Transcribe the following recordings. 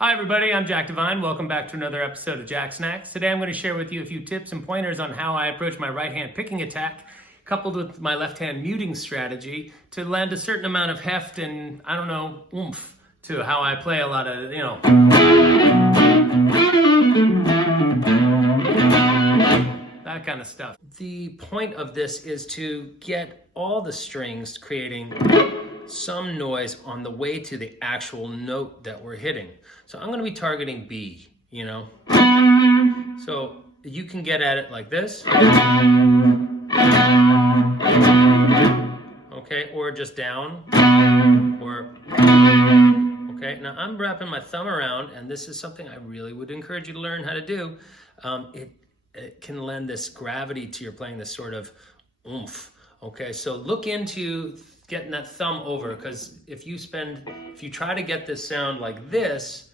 Hi everybody, I'm Jack Devine. Welcome back to another episode of Jacksnax. Today I'm going to share with you a few tips and pointers on how I approach my right hand picking attack, coupled with my left hand muting strategy to lend a certain amount of heft and, oomph to how I play a lot of, that kind of stuff. The point of this is to get all the strings creating some noise on the way to the actual note that we're hitting. So I'm going to be targeting B, So you can get at it like this. Okay, or just down. Okay, now I'm wrapping my thumb around, and this is something I really would encourage you to learn how to do. It can lend this gravity to your playing, this sort of oomph. Okay, so look into getting that thumb over, because if you try to get this sound like this,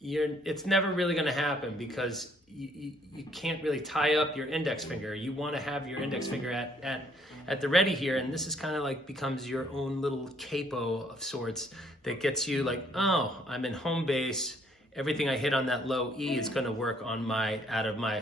it's never really going to happen, because you can't really tie up your index finger. You want to have your index finger at the ready here, and this is kind of like becomes your own little capo of sorts that gets you like, oh, I'm in home base. Everything I hit on that low E is going to work on out of my.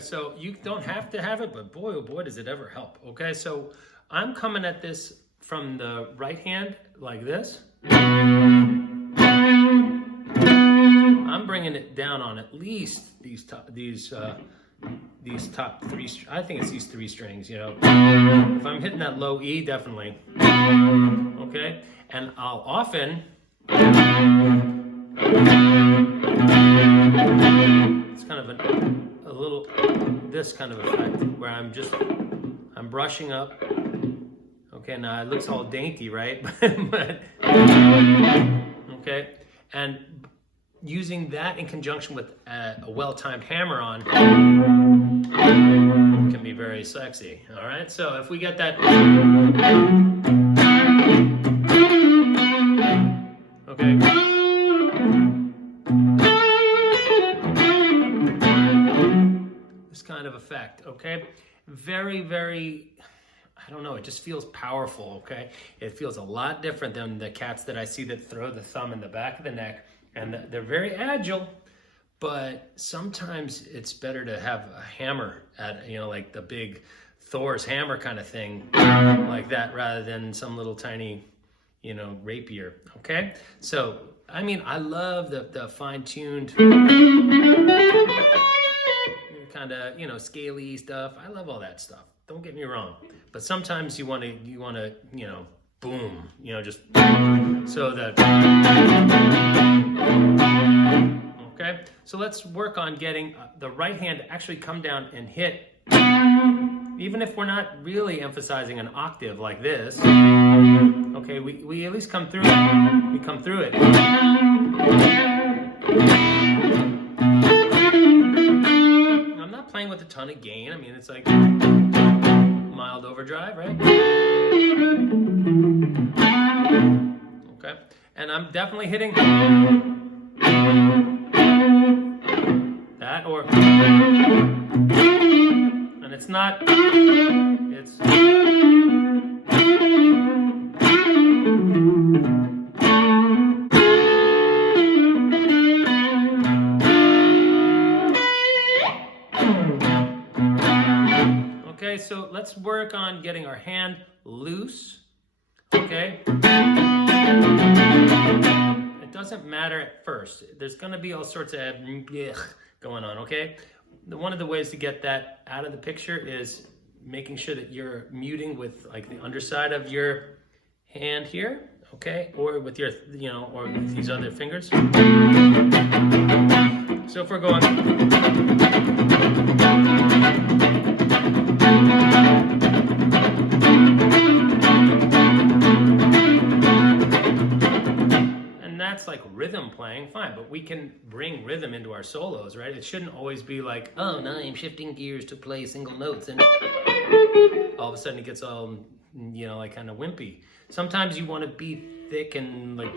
So you don't have to have it, but boy, oh boy, does it ever help. Okay, so I'm coming at this from the right hand like this. I'm bringing it down on at least these top three. I think it's these three strings. If I'm hitting that low E, definitely. Okay, and I'll often. It's kind of a little this kind of effect where I'm brushing up. Okay, now it looks all dainty, right? but okay, and using that in conjunction with a well-timed hammer on can be very sexy. All right, so if we get that, okay. Kind of effect, okay? Very, very, I don't know, it just feels powerful, okay? It feels a lot different than the cats that I see that throw the thumb in the back of the neck, and they're very agile, but sometimes it's better to have a hammer at, like the big Thor's hammer kind of thing, like that, rather than some little tiny, rapier, okay? So, I love the fine-tuned kind of scaly stuff. I love all that stuff, don't get me wrong, but sometimes you want to boom, just so that. Okay, so let's work on getting the right hand to actually come down and hit, even if we're not really emphasizing an octave like this. Okay, we at least come through it. We come through it. Playing with a ton of gain. It's like mild overdrive, right? Okay, and I'm definitely hitting that, and it's not, it's so let's work on getting our hand loose, okay? It doesn't matter at first. There's gonna be all sorts of going on, okay? One of the ways to get that out of the picture is making sure that you're muting with like the underside of your hand here, okay? Or with your, or with these other fingers. So if we're going, and that's like rhythm playing, fine, but we can bring rhythm into our solos, right? It shouldn't always be like, oh, now I'm shifting gears to play single notes, and all of a sudden it gets all, like kind of wimpy. Sometimes you want to be thick and like,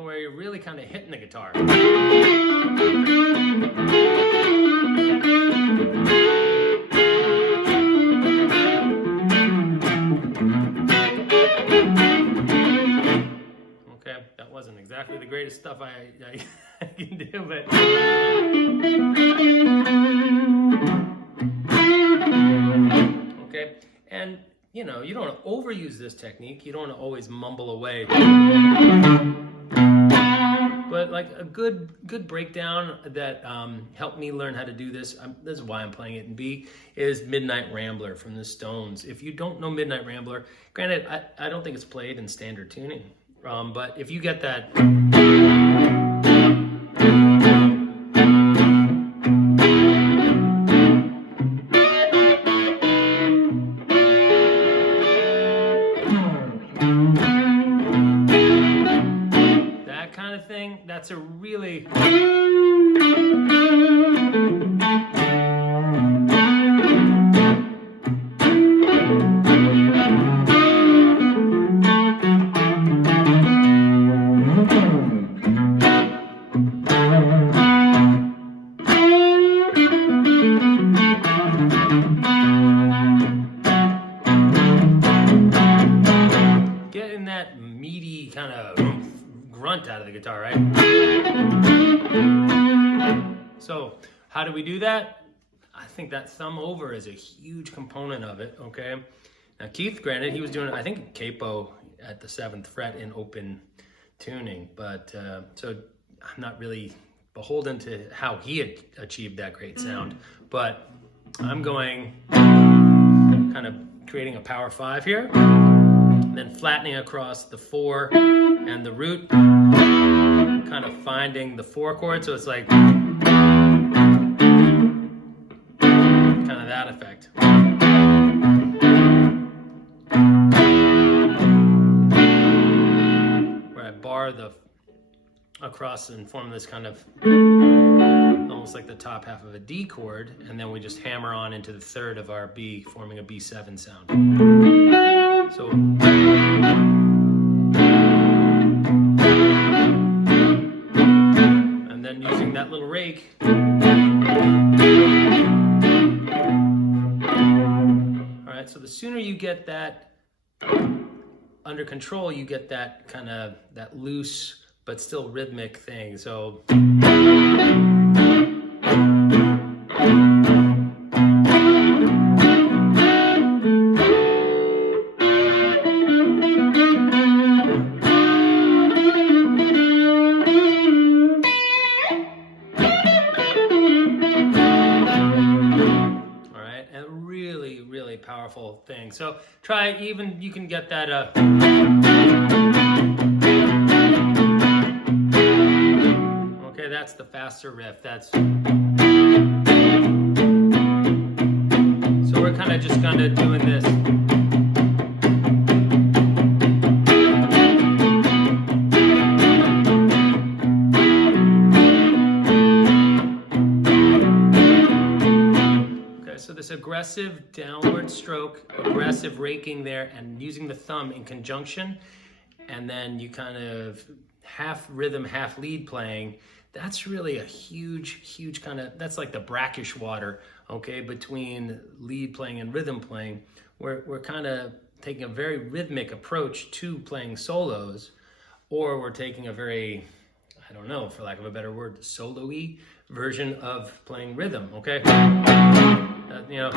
know, where you're really kind of hitting the guitar. Okay, that wasn't exactly the greatest stuff I can do, but... Okay, and you know, you don't want to overuse this technique. You don't want to always mumble away. But like a good breakdown that helped me learn how to do this, this is why I'm playing it in B, is Midnight Rambler from the Stones. If you don't know Midnight Rambler, granted, I don't think it's played in standard tuning, but if you get that... That's a really... getting that meaty kind of grunt out of the guitar, right? So how do we do that? I think that thumb over is a huge component of it, okay? Now Keith, granted, he was doing, I think, capo at the 7th fret in open tuning, but so I'm not really beholden to how he had achieved that great sound, but I'm going kind of creating a power 5 here, and then flattening across the 4 and the root, kind of finding the 4 chord, so it's like kind of that effect. Where I bar the across and form this kind of almost like the top half of a D chord, and then we just hammer on into the 3rd of our B, forming a B7 sound. So and then using that little rake, all right, so the sooner you get that under control, you get that kind of that loose but still rhythmic thing. So powerful thing. So try, even you can get that okay, that's the faster riff. That's so we're kind of just kind of doing this. This aggressive downward stroke, aggressive raking there, and using the thumb in conjunction, and then you kind of half rhythm, half lead playing. That's really a huge kind of, that's like the brackish water, okay, between lead playing and rhythm playing. We're kind of taking a very rhythmic approach to playing solos, or we're taking a very, I don't know, for lack of a better word, solo-y version of playing rhythm, okay? You know,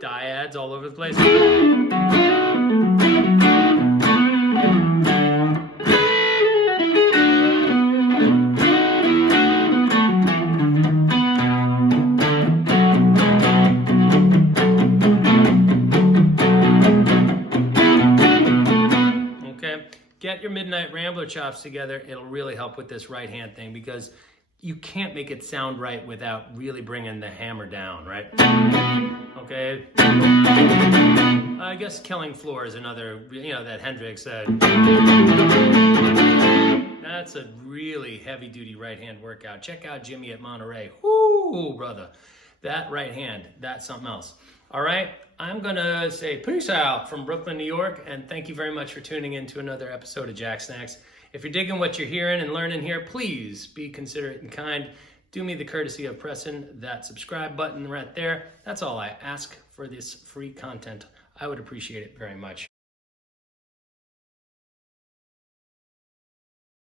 dyads all over the place. Okay, get your Midnight Rambler chops together. It'll really help with this right hand thing, because you can't make it sound right without really bringing the hammer down, right? Okay. I guess Killing Floor is another, you know, that Hendrix said. That's a really heavy-duty right-hand workout. Check out Jimmy at Monterey. Whoo, brother. That right hand, that's something else. All right, I'm gonna say peace out from Brooklyn, New York, and thank you very much for tuning in to another episode of Jacksnax. If you're digging what you're hearing and learning here, please be considerate and kind. Do me the courtesy of pressing that subscribe button right there. That's all I ask for this free content. I would appreciate it very much.